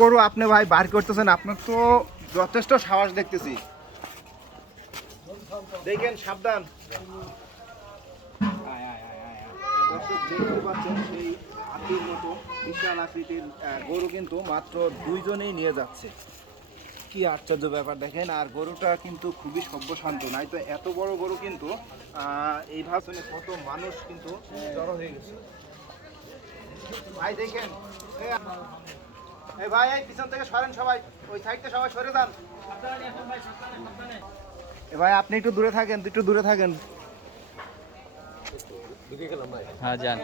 গরু আপনি ভাই বার করতেছেন আপনার তো যথেষ্ট সাহস দেখতেছি। দেখেন, সাবধান। গরু কিন্তু মাত্র দুইজনেই নিয়ে যাচ্ছে। কি আশ্চর্য ব্যাপার, দেখেন, আর গরুটা কিন্তু খুবই সভ্য সভ্যশান্ত নাই তো এত বড় গরু কিন্তু এই ভাষণে কত মানুষ কিন্তু জড়ো হয়ে গেছে। ভাই, দেখেন এই ভাই পিছন থেকে সরেন সবাই। ওই সাইডটা সবাই সরে যান। ভাই আপনি একটু দূরে থাকেন একটু দূরে থাকেন। হ্যাঁ যান।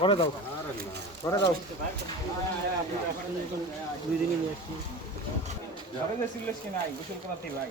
ঘরে দাও ঘরে দাও। দুই দিনই নিয়ে আসছি ঘরে গোসল করাতে ভাই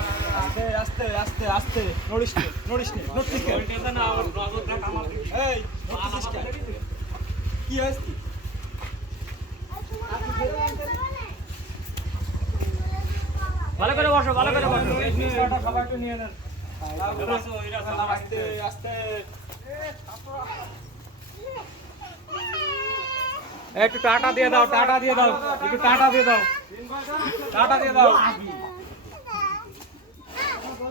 আস্তে আস্তে আস্তে নড়িস নে নড়িস নে নড়ছিস কেন এই নড়ছিস কেন কি হয়েছে? ভালো করে বসো ভালো করে বসো। সবাই একটু নিয়ে নেন। আস্তে আস্তে একটু টাটা দিয়ে দাও টাটা দিয়ে দাও। একটু টাটা দিয়ে দাও। টাটা দিয়ে দাও।